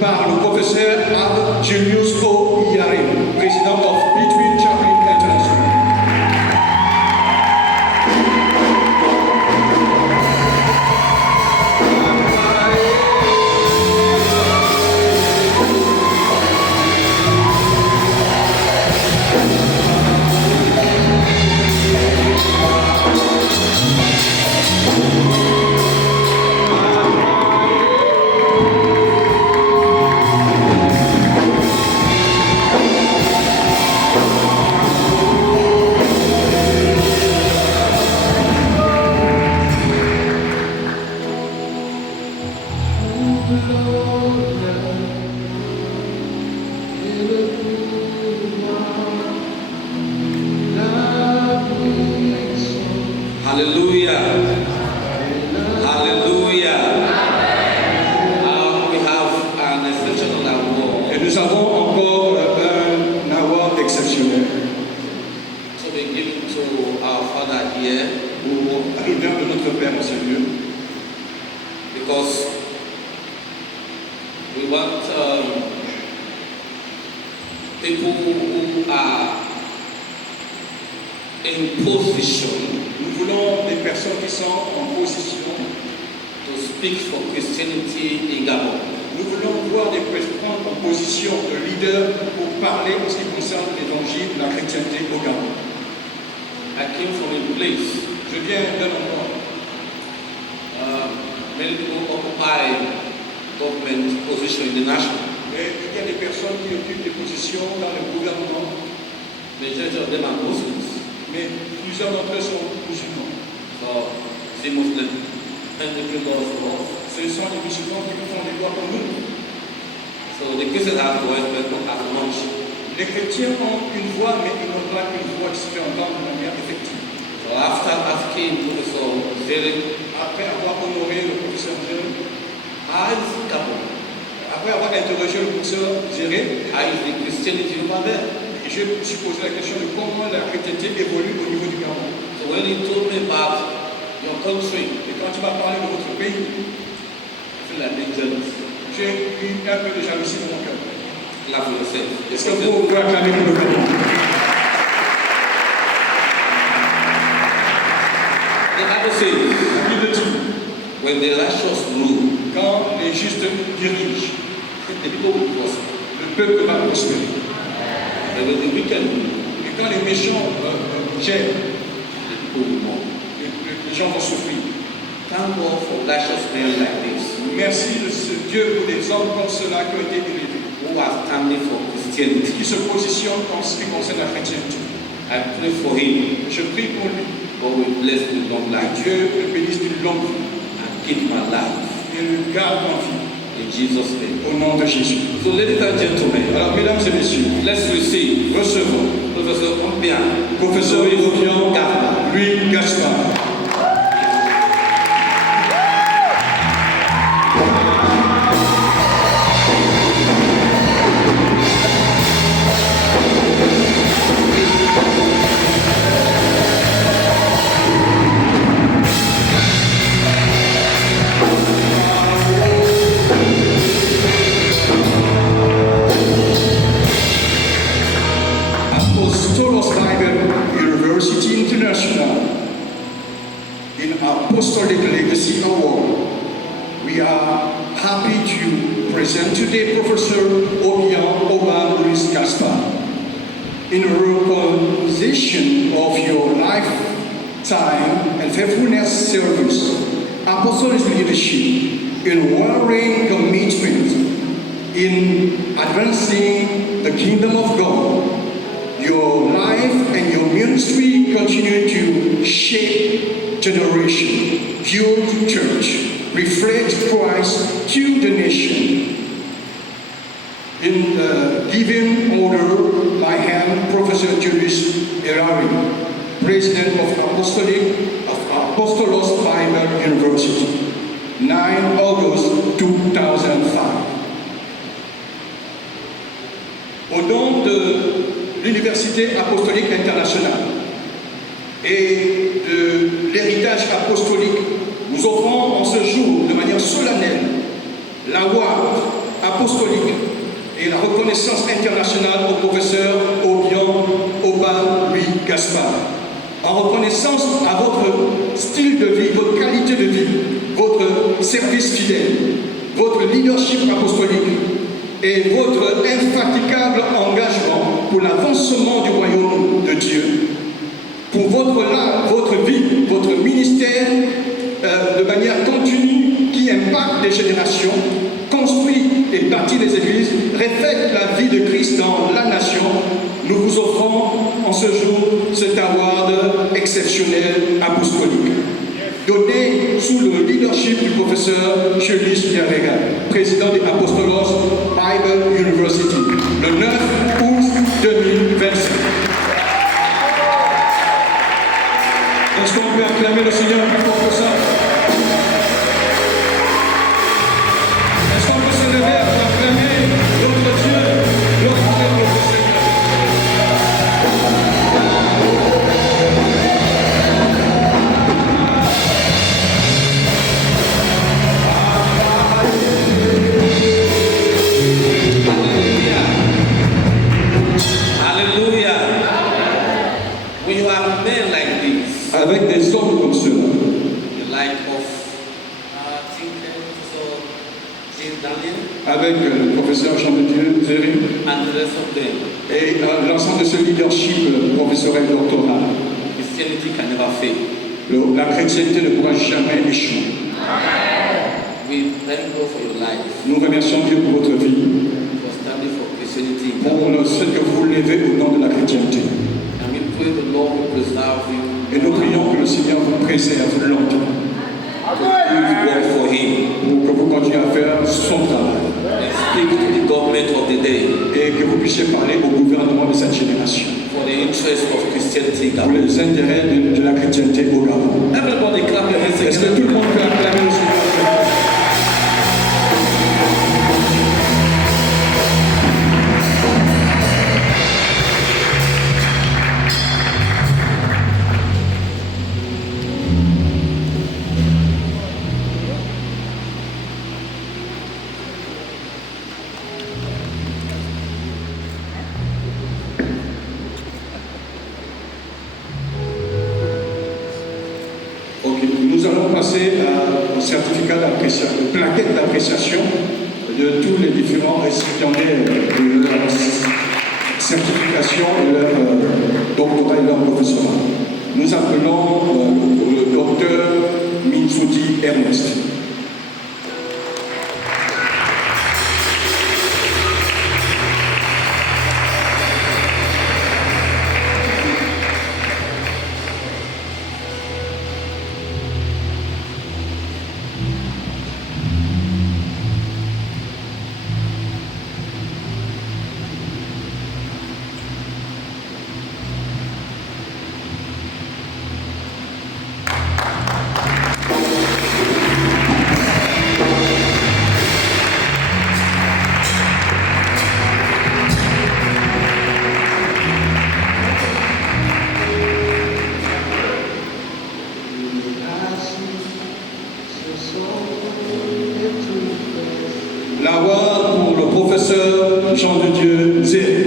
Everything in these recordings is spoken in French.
Par le professeur Julius O. of Between Chaplain International. Hallelujah. Hallelujah. We have an exceptional award. Et nous avons encore un award exceptionnel So we give it to our Father here à l'honneur de notre Père en ce lieu, because we want people who are in position Nous voulons des personnes qui sont en position. to speak for Christianity in Gabon. Nous voulons voir des personnes prendre en position de leader pour parler en ce qui concerne l'évangile de la chrétienté au Gabon. I came from a place Je viens d'un endroit. many people occupy government position in the national. Et il y a des personnes qui occupent des positions dans le gouvernement, Majority of them are Muslims. mais plusieurs d'entre eux sont musulmans. So, c'est Muslim. And the people of law. Ce sont les musulmans qui font les lois comme nous. So the Christians have voice, but not as much. Les chrétiens ont une voix, mais ils n'ont pas une voix qui se fait entendre de manière effective. So after asking Professor Zeri, Après avoir honoré le professeur Zéré, how is Gabon? après avoir interrogé le professeur Zéré, How is the Christianity over there? je me suis posé la question de comment la chrétienté évolue au niveau du Gabon. So when he told me about your country, Et quand tu m'as parlé de votre pays, I feel like being jealous. j'ai eu un peu de jalousie dans mon cœur. Clap for yourself. Est-ce que vous pouvez acclamer pour le Gabon? The Bible says, La Bible dit, when the righteous rule, quand les justes dirigent, the people will prosper. le peuple va prospérer. But when the wicked rule, Et quand les méchants gèrent, the people will mourn. les gens vont souffrir. Thank God for righteous men like this, Merci de ce Dieu pour des hommes comme cela qui ont été élevés, who are standing for Christianity. qui se positionnent en ce qui concerne la chrétienté. I pray for him. Je prie pour lui. God will bless with long Que life Dieu le bénisse d'une longue vie and keep my life. et le garde en vie In Jesus' name. au nom de Jésus. So, ladies and gentlemen, Alors, mesdames et messieurs, let's receive recevons Professor Ombia, professeur Obiang Gafba. Louis Gaspard. Apostolos Bible University International in Apostolic Legacy Award. We are happy to present today Professor Obiang Louis Gaspard. In recognition of your lifetime and faithfulness service, apostolic leadership, unwavering commitment in advancing the kingdom of God, your life and your ministry continue to shape generation, build church, reflect Christ to the nation. In the giving order, my hand, Professor Julius Erari, President of Apostolos Bible University, 9 August 2005. Au nom de l'Université apostolique internationale et de l'héritage apostolique, nous offrons en ce jour de manière solennelle l'award apostolique et la reconnaissance internationale au professeur Obiang en reconnaissance à votre style de vie, votre qualité de vie, votre service fidèle, votre leadership apostolique et votre infatigable engagement pour l'avancement du royaume de Dieu, pour votre vie, votre ministère de manière continue qui impacte des générations, construit et bâtit les églises, reflète la vie de Christ dans la nation. Nous vous offrons en ce jour cet award exceptionnel apostolique, donné sous le leadership du professeur Julius Nyarega, président de Apostolos Bible University, le 9 août 2025. Est-ce qu'on peut acclamer le Seigneur plus fort que ça? Est-ce qu'on peut se lever pour acclamer notre Dieu, notre Seigneur? Hallelujah. We have men like this. Avec des hommes comme ceux-là, The like of I think Professor Jim Daniel avec le professeur Jean-Dieu Zéry and the rest of them. et l'ensemble de ce leadership professoral doctoral, Christianity can never fail. la chrétienté ne pourra jamais échouer. We thank God for your life, Nous remercions Dieu pour votre vie, for standing for Christianity. pour le fait que vous levez au nom de la chrétienté. And we pray the Lord will preserve you Et nous prions que le Seigneur vous préserve longtemps, to do his work for him pour que vous continuiez à faire son travail and speak to the government of the day et que vous puissiez parler au gouvernement de cette génération, for the interest of Christianity. pour les intérêts de la chrétienté au Gabon. Everybody clap your hands Est-ce que again. tout le monde peut acclamer le Seigneur? Ok, nous allons passer au certificat d'appréciation, plaquette d'appréciation de tous les différents récipiendaires de leur certification et leur doctorat et leur professorat. Nous appelons le docteur Minsoudi Ernest. L'award pour le professeur Jean-Dieu Zéry.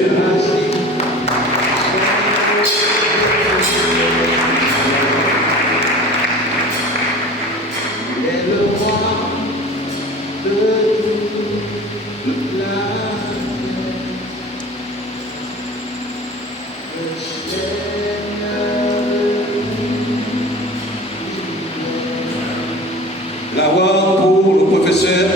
L'award pour le professeur